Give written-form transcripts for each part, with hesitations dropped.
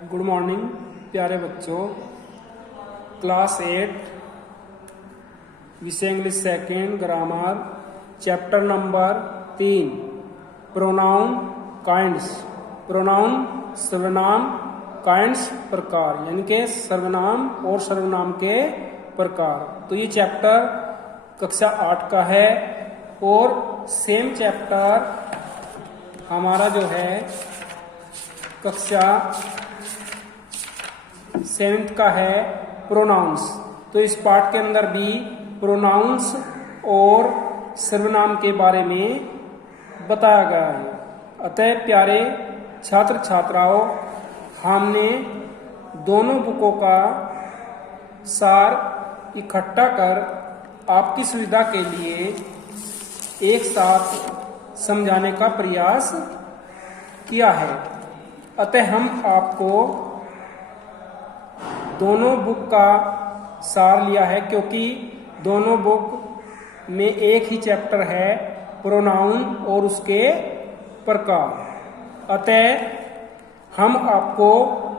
Good morning प्यारे बच्चों। Class 8 विषय English second grammar chapter number 3 pronoun kinds. Pronoun सर्वनाम, काइंड्स प्रकार, यानी कि सर्वनाम और सर्वनाम के प्रकार। तो ये चैप्टर कक्षा 8 का है और सेम चैप्टर हमारा जो है कक्षा 7th का है प्रोनाउंस। तो इस पार्ट के अंदर भी प्रोनाउंस और सर्वनाम के बारे में बताया गया है। अतः प्यारे छात्र छात्राओं, हमने दोनों बुकों का सार इकट्ठा कर आपकी सुविधा के लिए एक साथ समझाने का प्रयास किया है। अतः हम आपको दोनों बुक का सार लिया है, क्योंकि दोनों बुक में एक ही चैप्टर है प्रोनाउन और उसके प्रकार। अतः हम आपको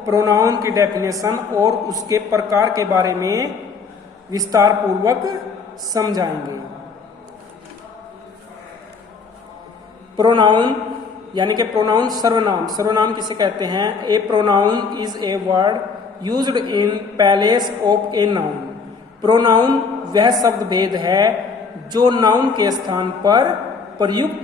प्रोनाउन की डेफिनेशन और उसके प्रकार के बारे में विस्तार पूर्वक समझाएंगे। प्रोनाउन यानी कि प्रोनाउन सर्वनाम। सर्वनाम किसे कहते हैं? A pronoun is a word used in place of a noun. Pronoun वह शब्द भेद है जो नाउन के स्थान पर प्रयुक्त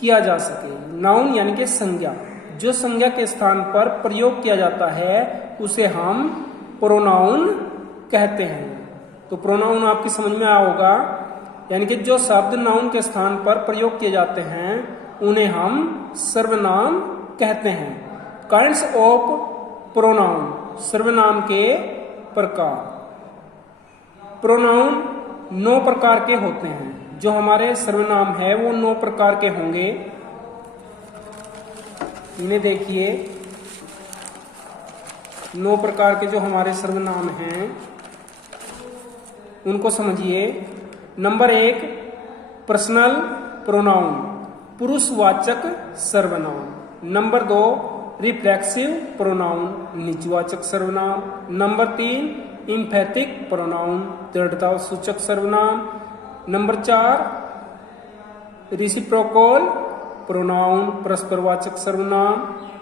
किया जा सके। नाउन यानी कि संज्ञा, जो संज्ञा के स्थान पर प्रयोग किया जाता है उसे हम प्रोनाउन कहते हैं। तो प्रोनाउन आपकी समझ में आया होगा, यानी कि जो शब्द नाउन के स्थान पर प्रयोग किए जाते हैं उन्हें हम सर्वनाम कहते हैं। काइंड्स ऑफ प्रोनाउन, सर्वनाम के प्रकार। प्रोनाउन 9 प्रकार के होते हैं। जो हमारे सर्वनाम है वो 9 प्रकार के होंगे। इन्हें देखिए, 9 प्रकार के जो हमारे सर्वनाम हैं उनको समझिए। नंबर 1 पर्सनल प्रोनाउन, पुरुषवाचक सर्वनाम। नंबर 2 रिफ्लेक्सिव प्रोनाउन, निजवाचक सर्वनाम। नंबर 3 इम्फेटिक प्रोनाउन, दृढ़ता सूचक सर्वनाम। नंबर 4 रिसिप्रोकल प्रोनाउन, परस्परवाचक सर्वनाम।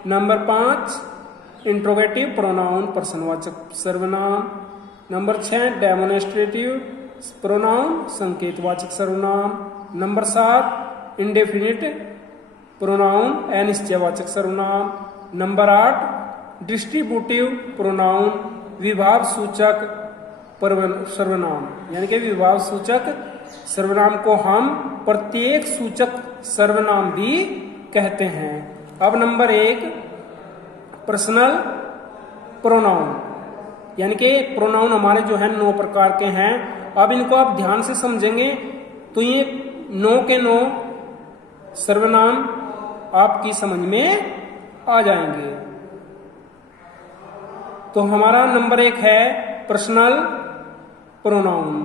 नंबर 5 इंट्रोगेटिव प्रोनाउन, प्रश्नवाचक सर्वनाम। नंबर 6 डेमोन्स्ट्रेटिव प्रोनाउन, संकेतवाचक सर्वनाम। नंबर 7 इंडेफिनिट प्रोनाउन, अनिश्चयवाचक सर्वनाम। नंबर 8 डिस्ट्रीब्यूटिव प्रोनाउन, विभाव सूचक सर्वनाम, यानी कि विभाव सूचक सर्वनाम को हम प्रत्येक सूचक सर्वनाम भी कहते हैं। अब नंबर 1 पर्सनल प्रोनाउन, यानी कि प्रोनाउन हमारे जो है 9 प्रकार के हैं। अब इनको आप ध्यान से समझेंगे तो ये 9 के 9 सर्वनाम आपकी समझ में आ जाएंगे। तो हमारा नंबर 1 है पर्सनल प्रोनाउन।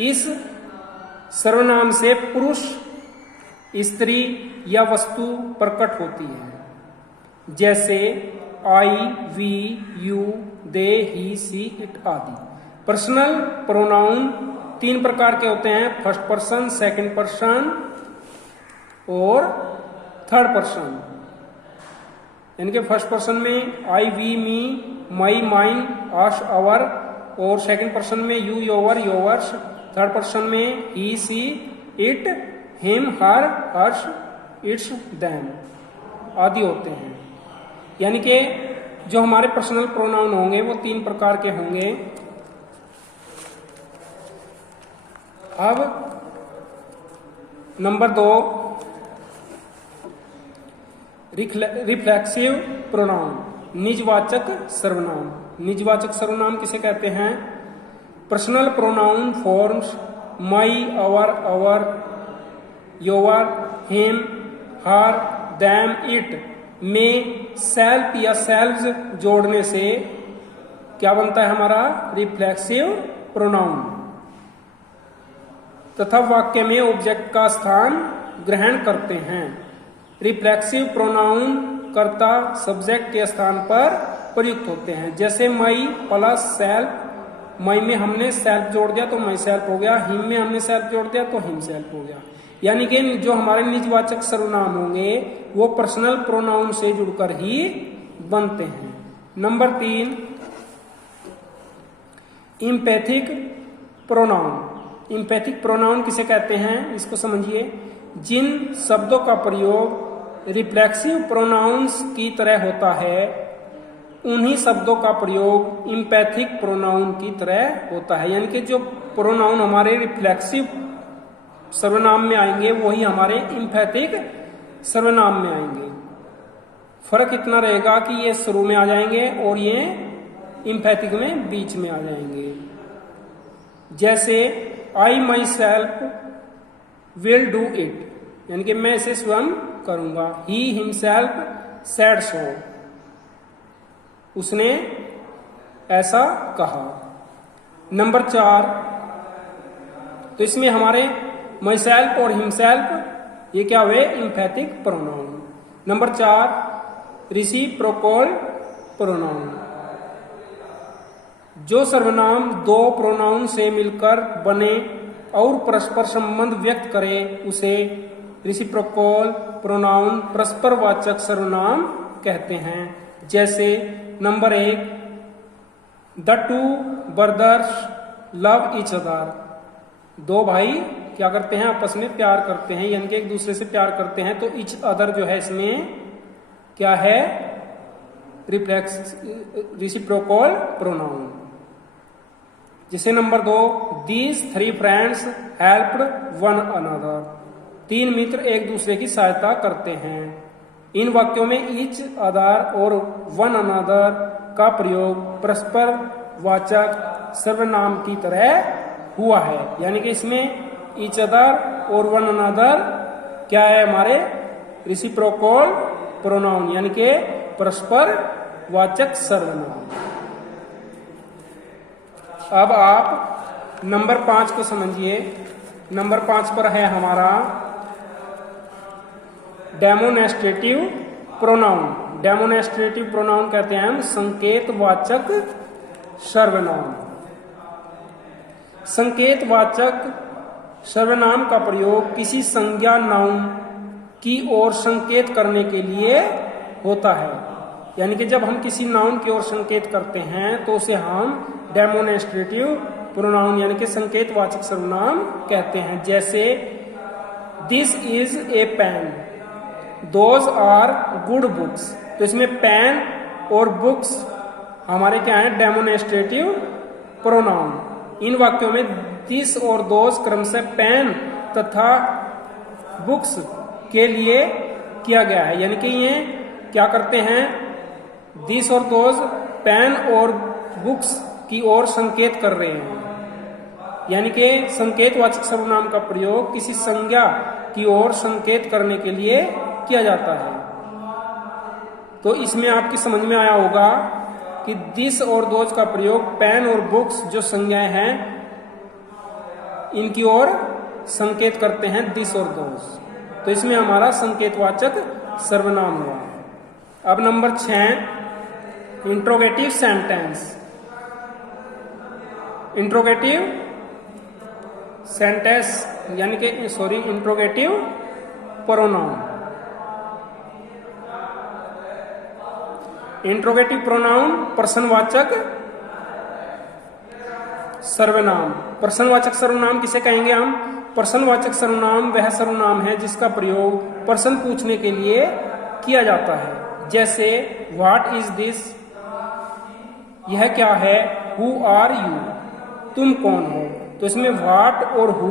इस सर्वनाम से पुरुष, स्त्री या वस्तु प्रकट होती है, जैसे I, we, you, they, he, she, it आदि। पर्सनल प्रोनाउन 3 प्रकार के होते हैं, फर्स्ट पर्सन, सेकंड पर्सन और थर्ड पर्सन। यानी कि फर्स्ट पर्सन में I, we, me, my, mine, us, our, और सेकंड पर्सन में you, your, yours. Third person में he, she, it, him, her, hers, its, them आदि होते हैं। यानी कि जो हमारे पर्सनल प्रोनाउन होंगे वो 3 प्रकार के होंगे। अब नंबर 2 रिफ्लेक्सिव प्रोनाउन, निजवाचक सर्वनाम। निजवाचक सर्वनाम किसे कहते हैं? Personal pronoun forms my, our, our, your, him, her, them, it में सेल्फ या सेल्व्स जोड़ने से क्या बनता है हमारा? Reflexive pronoun. तथा वाक्य में ऑब्जेक्ट का स्थान ग्रहण करते हैं। रिफ्लेक्सिव प्रोनाउन कर्ता सब्जेक्ट के स्थान पर प्रयुक्त होते हैं। जैसे मई प्लस सेल्फ, मई में हमने सेल्फ जोड़ दिया तो मई सेल्फ हो गया, हिम में हमने सेल्फ जोड़ दिया तो हिम सेल्फ हो गया। यानी कि जो हमारे निजवाचक सर्वनाम होंगे वो पर्सनल प्रोनाउन से जुड़कर ही बनते हैं। Number 3, emphatic pronoun. Emphatic pronoun किसे कहते हैं, इसको समझिए। जिन शब्दों का प्रयोग रिफ्लेक्सिव प्रोनाउंस की तरह होता है उन्हीं शब्दों का प्रयोग इम्पैथिक प्रोनाउन की तरह होता है। यानी कि जो प्रोनाउन हमारे रिफ्लेक्सिव सर्वनाम में आएंगे वही हमारे इम्पैथिक सर्वनाम में आएंगे। फर्क इतना रहेगा कि ये शुरू में आ जाएंगे और ये इम्पैथिक में बीच में आ जाएंगे। जैसे I myself will do it, यानी कि मैं इसे स्वयं करूंगा। ही हिमसेल्फ सेड सो, उसने ऐसा कहा। नंबर 4, तो इसमें हमारे माई सेल्फ और हिमसेल्फ ये क्या हुए, इम्पैथिक प्रोनाउन। Number 4, reciprocal pronoun. जो सर्वनाम दो प्रोनाउन से मिलकर बने और परस्पर संबंध व्यक्त करे उसे रिसिप्रोकल प्रोनाउन परस्परवाचक सर्वनाम कहते हैं। जैसे number 1, the two brothers love each other. दो भाई क्या करते हैं, आपस में प्यार करते हैं, यानी कि एक दूसरे से प्यार करते हैं। तो ईच अदर जो है इसमें क्या है, रिसिप्रोकल प्रोनाउन। जैसे number 2, these 3 friends helped one another. 3 मित्र एक दूसरे की सहायता करते हैं। इन वाक्यों में ईच अदर और वन अनदर का प्रयोग परस्पर वाचक सर्वनाम की तरह हुआ है। यानी कि इसमें ईच अदर और वन अनदर क्या है, हमारे रिसिप्रोकल प्रोनाउन यानी कि परस्पर वाचक सर्वनाम। अब आप नंबर 5 को समझिए। नंबर 5 पर है हमारा डेमोनेस्ट्रेटिव प्रोनाउन। डेमोनेस्ट्रेटिव प्रोनाउन कहते हैं हम संकेतवाचक सर्वनाम। संकेतवाचक सर्वनाम का प्रयोग किसी संज्ञा नाउन की ओर संकेत करने के लिए होता है। यानी कि जब हम किसी नाउन की ओर संकेत करते हैं तो उसे हम डेमोनेस्ट्रेटिव प्रोनाउन यानी कि संकेतवाचक सर्वनाम कहते हैं। जैसे this is a pen, those are good books. तो इसमें पेन और बुक्स हमारे क्या है, डेमोनेस्ट्रेटिव प्रोनाउन। इन वाक्यों में दिस और दोज क्रमशः पेन तथा बुक्स के लिए किया गया है। यानी कि ये क्या करते हैं, दिस और दोज पेन और बुक्स की ओर संकेत कर रहे हैं। यानी कि संकेतवाचक सर्वनाम का प्रयोग किसी संज्ञा की ओर संकेत करने के लिए किया जाता है। तो इसमें आपकी समझ में आया होगा कि दिस और दोज का प्रयोग पेन और बुक्स जो संज्ञाएं हैं इनकी ओर संकेत करते हैं, दिस और दोज। तो इसमें हमारा संकेतवाचक सर्वनाम हुआ। अब number 6, interrogative sentence. Interrogative sentence यानी कि इंट्रोगेटिव प्रोनाउन। इंट्रोगेटिव प्रोनाउन प्रश्नवाचक सर्वनाम। प्रश्नवाचक सर्वनाम किसे कहेंगे हम? प्रश्नवाचक सर्वनाम वह सर्वनाम है जिसका प्रयोग प्रश्न पूछने के लिए किया जाता है। जैसे व्हाट इज दिस, यह क्या है। हु आर यू, तुम कौन हो। तो इसमें व्हाट और हु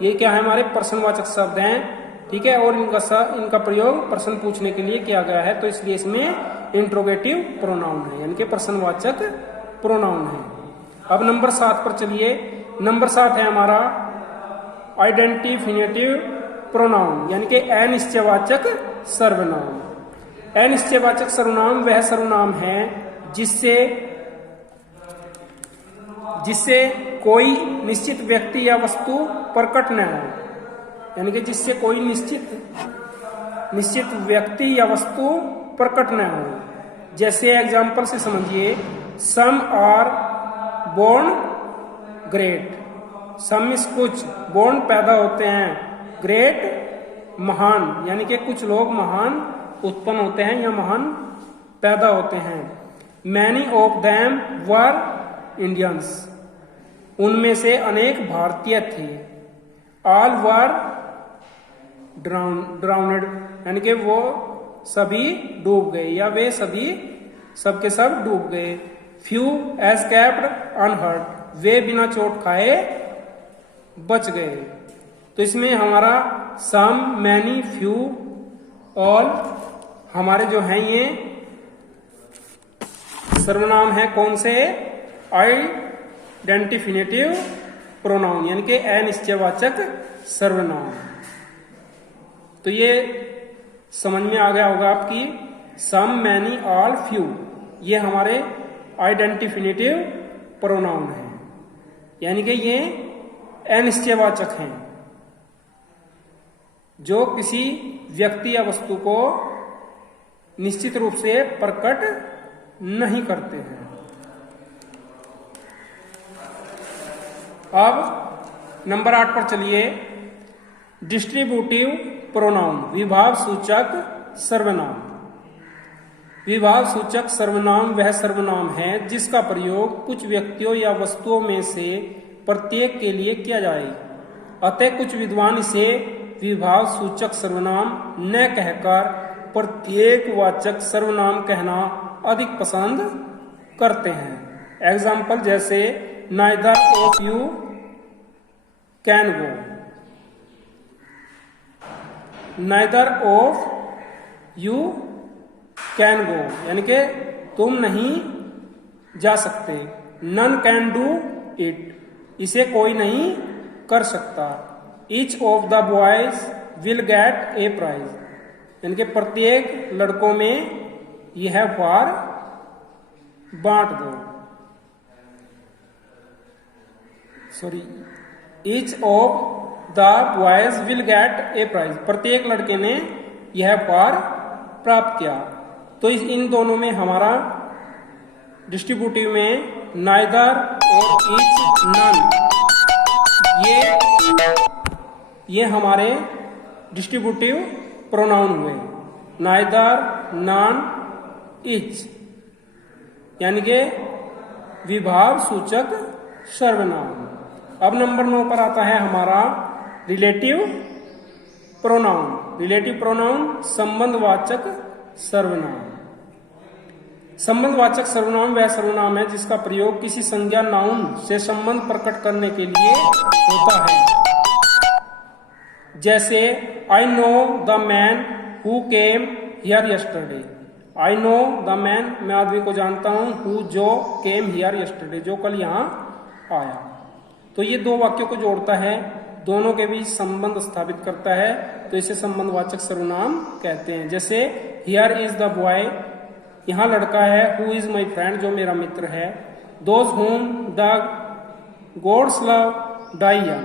ये क्या है, हमारे प्रश्नवाचक शब्द हैं, ठीक है, और इनका प्रयोग प्रश्न पूछने के लिए किया गया है। तो इसलिए इसमें इंट्रोगेटिव प्रोनाउन है यानी कि प्रश्नवाचक प्रोनाउन है। अब नंबर 7 पर चलिए। नंबर 7 है हमारा आइडेंटिफिकेटिव प्रोनाउन यानी कि अनिश्चयवाचक सर्वनाम। अनिश्चयवाचक सर्वनाम वह सर्वनाम है जिससे कोई निश्चित व्यक्ति या वस्तु प्रकट न हो। यानी कि जिससे कोई निश्चित व्यक्ति या वस्तु प्रकट न हो। जैसे एग्जाम्पल से समझिए, some are born great, some means कुछ, बोर्न पैदा होते हैं, ग्रेट महान, यानी कि कुछ लोग महान उत्पन्न होते हैं या महान पैदा होते हैं। Many of them were Indians, उनमें से अनेक भारतीय थे। ऑल वर ड्राउन्ड, यानी कि वो सभी डूब गए या वे सभी सबके सब डूब गए। फ्यू एस्केप्ड अनहर्ट, वे बिना चोट खाए बच गए। तो इसमें हमारा सम, मैनी, फ्यू, ऑल हमारे जो हैं ये सर्वनाम है। कौन से? आइडेंटिफिनेटिव प्रोनाउन, यानी कि अनिश्चयवाचक सर्वनाम। तो ये समझ में आ गया होगा आपकी, सम, मैनी, ऑल, फ्यू ये हमारे आइडेंटिफिनेटिव प्रोनाउन है, यानी कि ये अनिश्चयवाचक हैं जो किसी व्यक्ति या वस्तु को निश्चित रूप से प्रकट नहीं करते हैं। अब नंबर 8 पर चलिए। डिस्ट्रीब्यूटिव प्रोनाउन, विभाव सूचक सर्वनाम। विभाव सूचक सर्वनाम वह सर्वनाम है जिसका प्रयोग कुछ व्यक्तियों या वस्तुओं में से प्रत्येक के लिए किया जाए। अतः कुछ विद्वान इसे विभाव सूचक सर्वनाम न कहकर प्रत्येक वाचक सर्वनाम कहना अधिक पसंद करते हैं। एग्जाम्पल जैसे neither of you can go, neither of you can go, यानी कि तुम नहीं जा सकते। नन कैन डू इट, इसे कोई नहीं कर सकता। Each of the boys will get a prize, यानी कि प्रत्येक लड़कों में यह वार बांट दो। Sorry, each of the boys will get a prize, प्रत्येक लड़के ने यह वार प्राप्त किया। तो इन दोनों में हमारा डिस्ट्रीब्यूटिव में नाइदर और ईच, नन, ये हमारे डिस्ट्रीब्यूटिव प्रोनाउन हुए। नाइदर, नन, ईच, यानी कि विभाव सूचक सर्वनाम। अब नंबर 9 पर आता है हमारा रिलेटिव प्रोनाउन। रिलेटिव प्रोनाउन संबंधवाचक सर्वनाम। संबंधवाचक सर्वनाम वह सर्वनाम है जिसका प्रयोग किसी संज्ञा नाउन से संबंध प्रकट करने के लिए होता है। जैसे I know the man who came here yesterday. I know the man, मैं आदमी को जानता हूं, हु जो केम हियर यस्टरडे, जो कल यहां आया। तो ये दो वाक्यों को जोड़ता है, दोनों के बीच संबंध स्थापित करता है, तो इसे संबंधवाचक सर्वनाम कहते हैं। जैसे हियर इज द बॉय, यहां लड़का है। हु इज माई फ्रेंड, जो मेरा मित्र है। Those whom the gods love die young,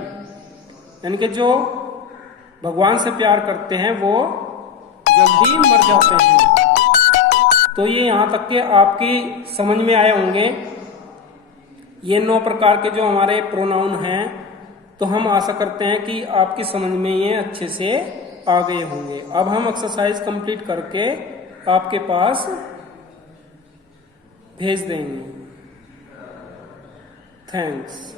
यानी कि जो भगवान से प्यार करते हैं वो जल्दी मर जाते हैं। तो ये यहां तक के आपकी समझ में आए होंगे। ये 9 प्रकार के जो हमारे प्रोनाउन हैं, तो हम आशा करते हैं कि आपकी समझ में ये अच्छे से आ गए होंगे। अब हम एक्सरसाइज कंप्लीट करके आपके पास भेज देंगे। थैंक्स।